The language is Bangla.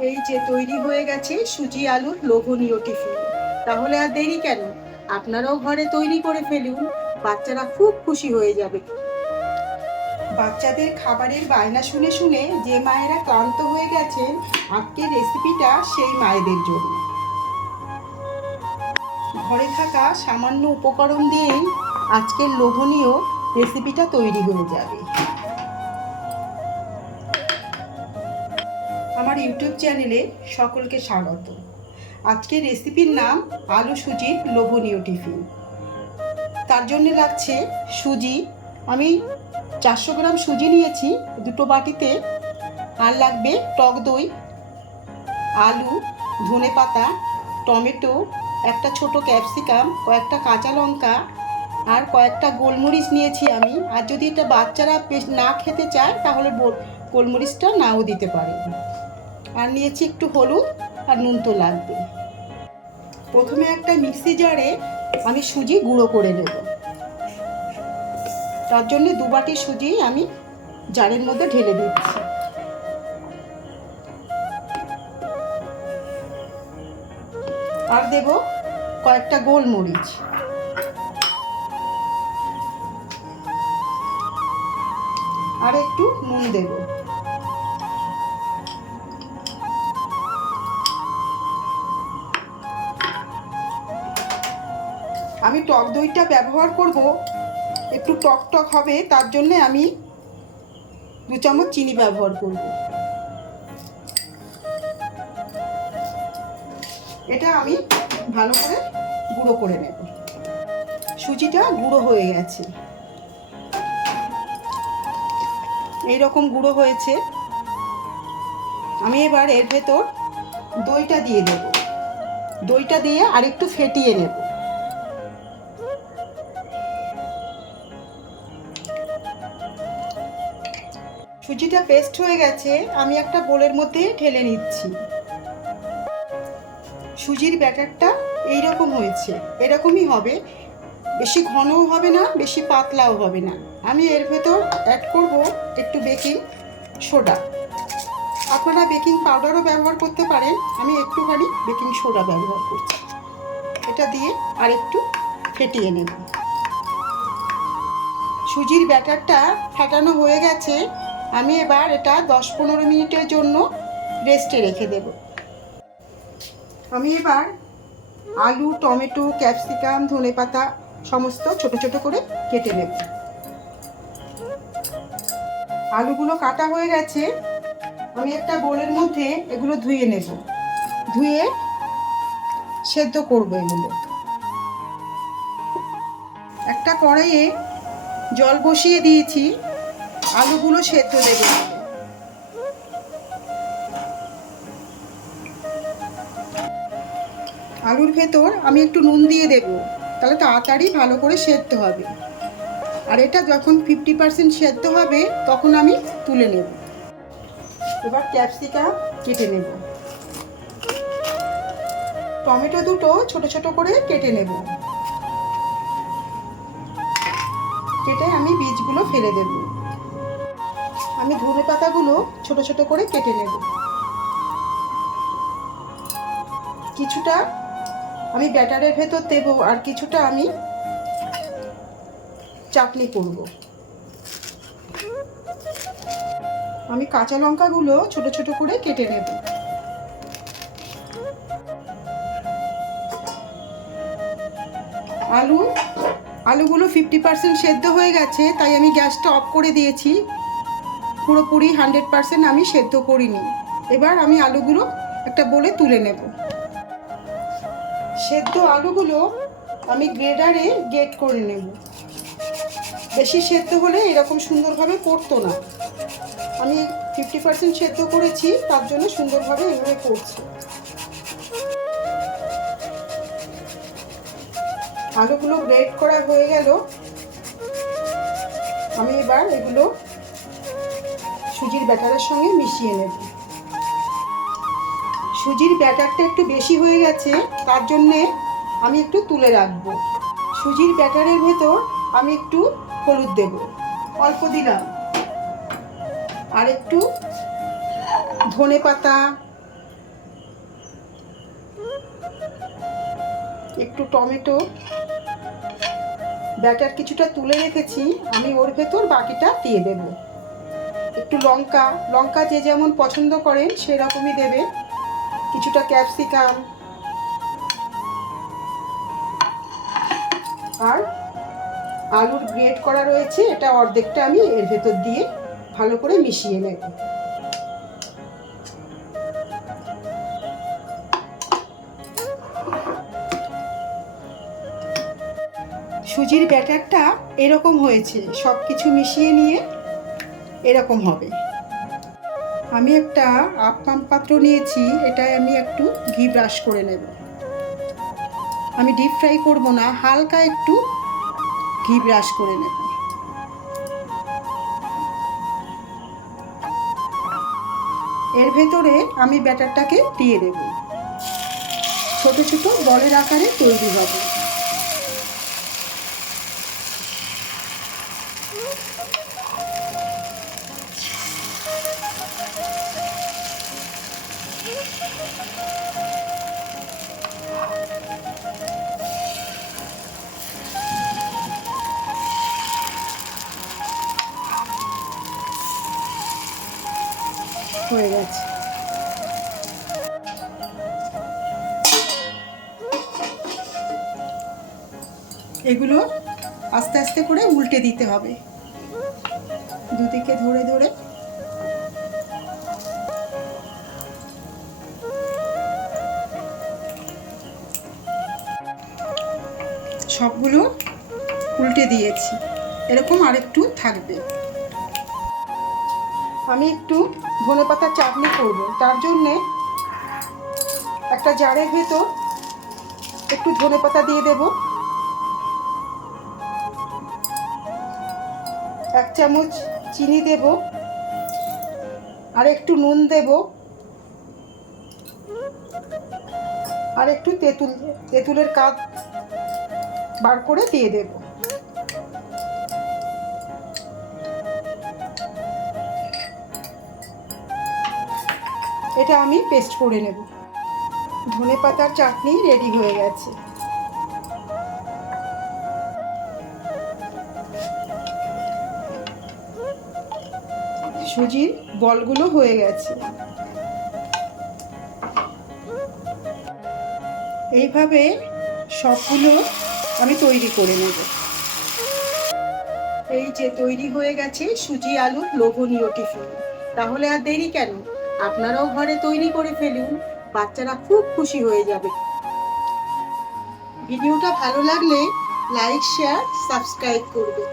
এই যে তৈরি হয়ে গেছে সুজি আলুর লোভনীয় টিফিন। তাহলে আর দেরি কেন? আপনারাও ঘরে তৈরি করে ফেলুন, বাচ্চারা খুব খুশি হয়ে যাবে। বাচ্চাদের খাবারের বায়না শুনে শুনে যে মায়েরা ক্লান্ত হয়ে গেছেন, আজকের রেসিপিটা সেই মায়েদের জন্য। ঘরে থাকা সামান্য উপকরণ দিয়েই আজকের লোভনীয় রেসিপিটা তৈরি হয়ে যাবে। আমার ইউটিউব চ্যানেলে সকলকে স্বাগত। আজকের রেসিপির নাম আলু সুজির লোভনীয় টিফিন। তার জন্য লাগছে সুজি। আমি চারশো গ্রাম সুজি নিয়েছি, দুটো বাটিতে। আর লাগবে টক দই, আলু, ধনে পাতা, টমেটো, একটা ছোট ক্যাপসিকাম, কয়েকটা কাঁচা লঙ্কা আর কয়েকটা গোলমরিচ নিয়েছি আমি। আর যদি এটা বাচ্চারা না খেতে চায়, তাহলে গোলমরিচটা নাও দিতে পারে। আর নিয়েছি একটু হলুদ আর নুন তো লাগবে। প্রথমে একটা মিক্সি জারে আমি সুজি গুঁড়ো করে নেব। তার জন্য দু বাটি সুজি আমি জারের মধ্যে ঢেলে দিচ্ছি। আর দেব কয়েকটা গোলমরিচ। আর একটু নুন দেবো। আমি টক দইটা ব্যবহার করব। একটু টক টক হবে, তার জন্যে আমি দু চামচ চিনি ব্যবহার করব। এটা আমি ভালো করে গুঁড়ো করে নেব। সুজিটা গুঁড়ো হয়ে গেছে। এই রকম গুঁড়ো হয়েছে। আমি এবার এর ভেতর দইটা দিয়ে দেব। দইটা দিয়ে আরেকটু ফেটিয়ে নেব। সুজিটা পেস্ট হয়ে গেছে, আমি একটা বোলের মধ্যে ঢেলে নিচ্ছি। সুজির ব্যাটারটা এই রকম হয়েছে, এরকমই হবে। বেশি ঘনও হবে না, বেশি পাতলাও হবে না। আমি এর ভেতর অ্যাড করব একটু বেকিং সোডা আপনারা বেকিং পাউডারও ব্যবহার করতে পারেন, আমি একটুখানি বেকিং সোডা ব্যবহার করছি। এটা দিয়ে আর একটু ফেটিয়ে নেব। সুজির ব্যাটারটা ফেটানো হয়ে গেছে আমি এবার এটা দশ পনেরো মিনিটের জন্য রেস্টে রেখে দেব। আমি এবার আলু, টমেটো, ক্যাপসিকাম, ধনেপাতা সমস্ত ছোট ছোট করে কেটে নেব। আলুগুলো কাটা হয়ে গেছে। আমি একটা বোলের মধ্যে এগুলো ধুয়ে নেব। ধুয়ে সেদ্ধ করব এগুলো। একটা কড়াইয়ে জল বসিয়ে দিয়েছি। আলুগুলো সেদ্ধ দেবে। আলুর ভেতর আমি একটু নুন দিয়ে দেব, তাহলে তাড়াতাড়ি ভালো করে সেদ্ধ হবে। আর এটা যখন ফিফটি পার্সেন্ট সেদ্ধ হবে, তখন আমি তুলে নেব। এবার ক্যাপসিকাম কেটে নেব। টমেটো দুটো ছোট ছোট করে কেটে নেব। কেটে আমি বীজগুলো ফেলে দেবো। আমি ধনে পাতাগুলো ছোট ছোট করে কেটে নেব। কিছুটা আমি ব্যাটারের ভেতর দেব আর কিছুটা আমি চাটনি করব। আমি কাঁচা লঙ্কাগুলো ছোট ছোট করে কেটে নেব। আলু, আলুগুলো ফিফটি পার্সেন্ট সেদ্ধ হয়ে গেছে, তাই আমি গ্যাসটা অফ করে দিয়েছি। পুরোপুরি হান্ড্রেড পার্সেন্ট আমি সেদ্ধ করিনি। এবার আমি আলুগুলো একটা বলে তুলে নেব। সেদ্ধ আলুগুলো আমি গ্রেডারে গেট করে নেব। বেশি সেদ্ধ হলে এরকম সুন্দরভাবে পড়তো না। আমি ফিফটি পার্সেন্ট সেদ্ধ করেছি, তার জন্য সুন্দরভাবে এভাবে পড়ছে। আলুগুলো গ্রেড করা হয়ে গেল। আমি এবার এগুলো সুজির ব্যাটারের সঙ্গে মিশিয়ে নেব। সুজির ব্যাটারটা একটু বেশি হয়ে গেছে, তার জন্যে আমি একটু তুলে রাখব। সুজির ব্যাটারের ভেতর আমি একটু হলুদ দেব। অল্প দিলাম। আর একটু ধনে পাতা। একটু টমেটো। ব্যাটার কিছুটা তুলে রেখেছি, আমি ওর ভেতর বাকিটা দিয়ে দেবো। একটু লঙ্কা লঙ্কা যে যেমন পছন্দ করেন সেরকমই দেবে কিছুটা ক্যাপসিকাম। আর আলুর গ্রেট করা রয়েছে, এটা অর্ধেকটা আমি এর ভেতর দিয়ে ভালো করে মিশিয়ে নেব। সুজির ব্যাটারটা এরকম হয়েছে সব কিছু মিশিয়ে নিয়ে এরকম হবে। আমি একটা আপ্পাম পাত্র নিয়েছি এটায় আমি একটু ঘি ব্রাশ করে নেব। আমি ডিপ ফ্রাই করব না, হালকা একটু ঘি ব্রাশ করে নেব। এর ভেতরে আমি ব্যাটারটাকে দিয়ে দেব। ছোট ছোট বলের আকারে তৈরি হবে। হয়ে গেছে। এগুলো আস্তে আস্তে করে উল্টে দিতে হবে। দুদিকে ধরে ধরে সবগুলো উল্টে দিয়েছি। এরকম আরেকটু থাকবে। আমি একটু ধনে পাতার চাটনি করব। তার জন্যে একটা জারের ভেতর একটু ধনে পাতা দিয়ে দেব। এক চামচ চিনি দেব। আর একটু নুন দেব। আর একটু তেঁতুল তেঁতুলের কাপ বার করে দিয়ে দেবো। এটা আমি পেস্ট করে নেব। ধনে পাতার চাটনি রেডি হয়ে গেছে। সুজির বলগুলো হয়ে গেছে। এইভাবে সবগুলো আমি তৈরি করে নেব। এই যে তৈরি হয়ে গেছে সুজি আলুর লোভনীয় টিফিন। তাহলে আর দেরি কেন? আপনারাও ঘরে তৈরি করে ফেলুন, বাচ্চারা খুব খুশি হয়ে যাবে। ভিডিওটা ভালো লাগলে লাইক, শেয়ার, সাবস্ক্রাইব করবেন।